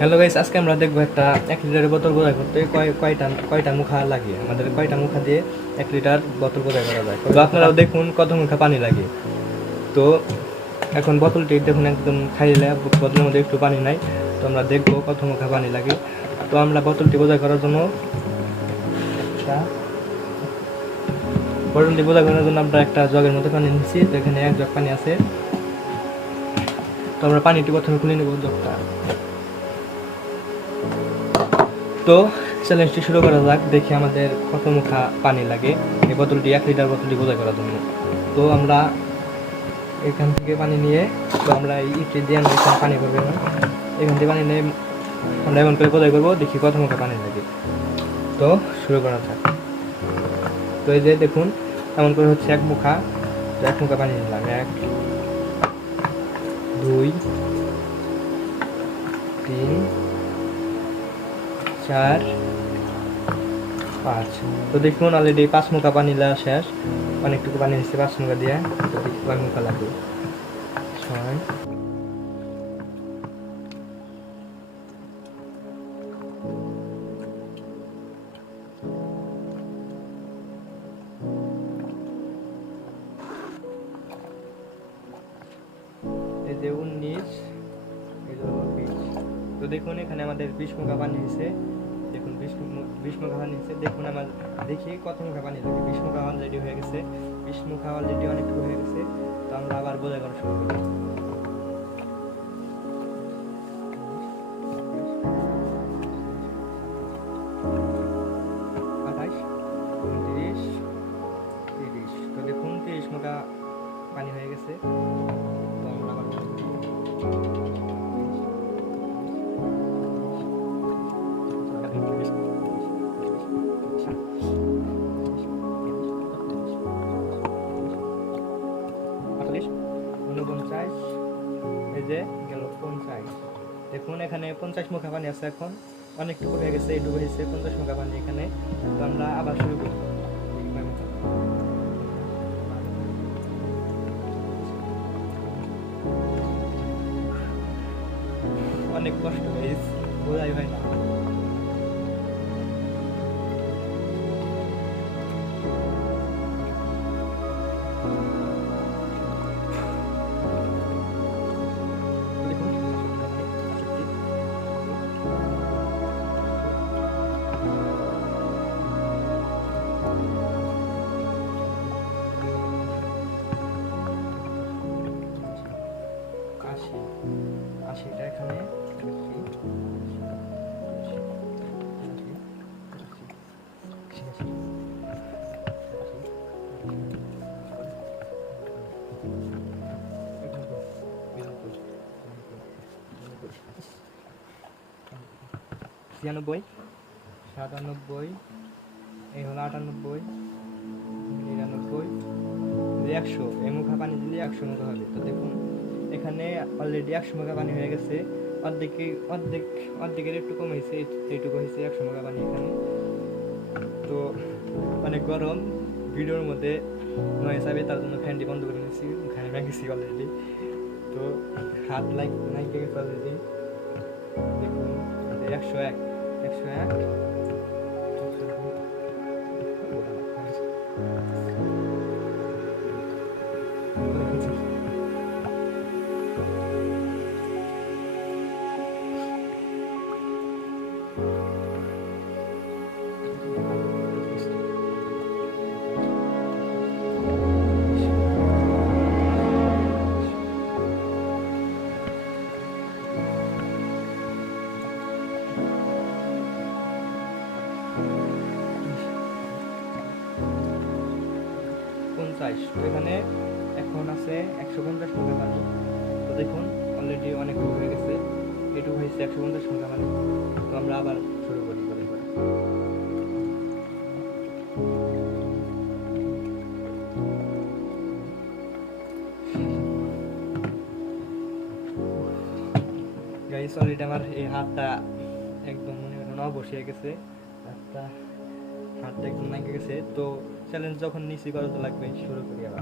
Hello guys আজকে আমরা দেখব একটা এক লিটারের বোতল বোঝাই করতে কয় কয়টা কয়টা মুখা লাগে? আমাদের কয়টা মুখা দিয়ে এক লিটার বোতল বোঝাই করা যায়? তো আপনারাও দেখুন কত মুখা পানি লাগে। তো এখন বোতলটি দেখুন একদম খাইলে বোতলের মধ্যে একটু পানি নাই। তো আমরা দেখব কত মুখা পানি লাগে। তো আমরা বোতলটি বোঝাই করার জন্য বোতলটি বোঝাই করার জন্য আমরা একটা জগের মধ্যে পানি নিচ্ছি তো এখানে এক জগ পানি আছে। তো আমরা পানিটি প্রথমে খুলে নেব জগটা। তো চ্যালেঞ্জটি শুরু করা যাক, দেখি আমাদের কত মুখা পানি লাগে। এই বোতলটি এক লিটার বোতলটি বোঝাই করার জন্য। তো আমরা এখান থেকে পানি নিয়ে, তো আমরা ইটটি দিয়ে আমরা এখানে পানি করব না। এখান থেকে পানি নিয়ে আমরা এমন করে বোঝাই করব, দেখি কত মুখা পানি লাগে। তো শুরু করা যাক। তো এই যে দেখুন, এমন করে হচ্ছে এক মুখা, তো এক মুখা পানি নিলাম। এক, দুই, তিন চার, পাঁচ। তো দেখুন অলরেডি পাঁচ মুখা পানি দেওয়া শেষ। অনেকটুকু পানি দিচ্ছে পাঁচ মুখা দিয়ে। তো দেখি কয় মুখা লাগবে। ছয়। এই উনিশ। দেখুন, এখানে আমাদের বিশ মুখা পানি হয়েছে দেখুন মু- বিশ মুখা পানি হয়েছে দেখুন, আমার দেখি কত মুখা পানি লাগে বিশ মুখা অলরেডি হয়ে গেছে। বিশ মুখা অলরেডি অনেকটুকু হয়ে গেছে। তো আমরা আবার বোঝা করা শুরু করি। দেখুন, এখানে পঞ্চাশ মুখা পানি আছে এখন। অনেকটুকু হয়ে গেছে এটুকু হয়েছে পঞ্চাশ মুখা পানি এখানে। তো আমরা আবার শুরু করি। অনেক কষ্ট হয়েছে, বোঝাই হয় না। আশিটা এখানে ছিয়ানব্বই। সাতানব্বই এই হলো আটানব্বই নিরানব্বই একশো এই মুখা পানি দিলে একশো মুখা হবে তো দেখুন এখানে অলরেডি একশো মুখা পানি হয়ে গেছে। অর্ধেকে, অর্ধেক, অর্ধেকের একটু কমেছে এই- এইটুকু হয়েছে একশো মুখা পানি এখানে। তো অনেক গরম, ভিডিওর মধ্যে নয় হিসাবে তার জন্য ফ্যানটি বন্ধ করে নিয়েছি ঘামে ভেঙেছি অলরেডি তো হাত লাইক, নাইকে গেছে অলরেডি দেখুন, একশো এক একশো এক। পঞ্চাশ। তো এখানে এখন আছে একশো পঞ্চাশ টাকা তো দেখুন অলরেডি অনেক হয়ে গেছে। এটুকু হয়েছে একশো পঞ্চাশ টাকা মানে। তো আমরা আবার শুরু করি করে করে গাইস অলরেডি আমার এই হাতটা একদম মনে করেন অবশ্যই গেছে। হাতটা হাতটা একদম নাইকে গেছে। তো চ্যালেঞ্জ যখন নিচি করা তো লাগবে শুরু করি আবার।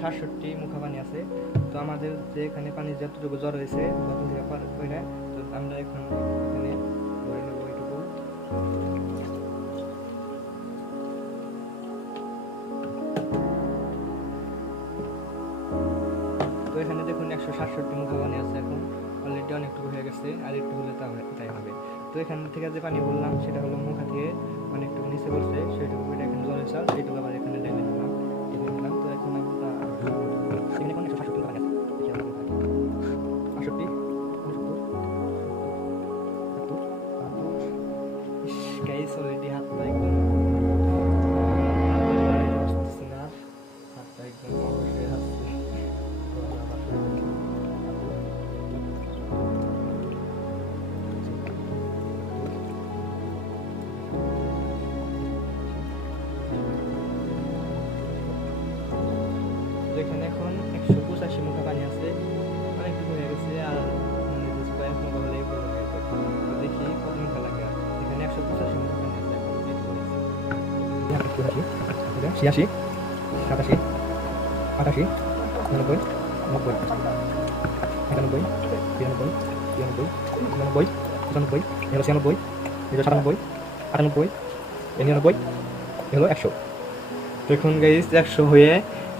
সাতষট্টি মুখা পানি আছে। তো আমাদের যে এখানে পানি যতটুকু জ্বর হয়েছে বোতল থেকে পার করে তো আমরা এখন এখানে ভরে নেব এইটুকু তো এখানে দেখুন একশো সাতষট্টি মুখা পানি আছে এখন। অলরেডি অনেকটুকু হয়ে গেছে, আর একটু হলে তাই হবে। তো এখান থেকে যে পানি বললাম, সেটা হলো মুখা থেকে অনেকটুকু নিচে পড়ছে সেইটুকু এটা এখানে জলের চাল সেইটুকু আবার এখানে ঢেলে পঁচাশি মুখা পানি আছে। অনেকটুকু হয়ে গেছে আর মানে কিছু কয়েক মুখা তো দেখি কত মুখা লাগে আর। এখানে একশো পঁচাশি মুখা পানি আছে এখন ছিয়াশি সাতাশি আটাশি উননব্বই নব্বই একানব্বই বিরানব্বই তিরানব্বই চুরানব্বই পঁচানব্বই এ হলো ছিয়ানব্বই এ হলো সাতানব্বই আটানব্বই নিরানব্বই এ হলো একশো। দেখুন গাইজ একশো হয়ে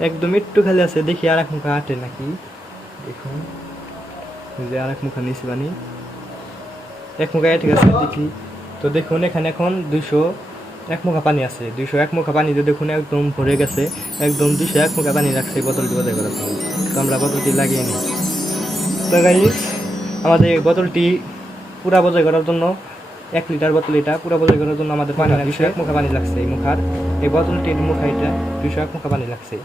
একদম একটু খালি আছে, দেখি আর এক মুখা আটে নাকি? দেখুন। যে আর এক মুখা নিয়েছি বানি। এক মুখা ঠিক আছে, দেখি। তো দেখুন, এখানে এখন দুইশো এক মুখা পানি আছে। দুইশো এক মুখা পানিতে দেখুন একদম ভরে গেছে। একদম দুইশো এক মুখা পানি রাখছে বোতলটি বোধহয় করার জন্য। তো আমরা বোতলটি লাগিয়ে নিই। তো গাইজ আমাদের বোতলটি পুরা বোঝাই করার জন্য এক লিটার বোতল এটা পুরা বোঝাই করার জন্য আমাদের পানি দুইশো এক মুখা পানি লাগছে এই মুখার। এই বোতলটির মুখা এটা দুইশো এক মুখা পানি লাগছে।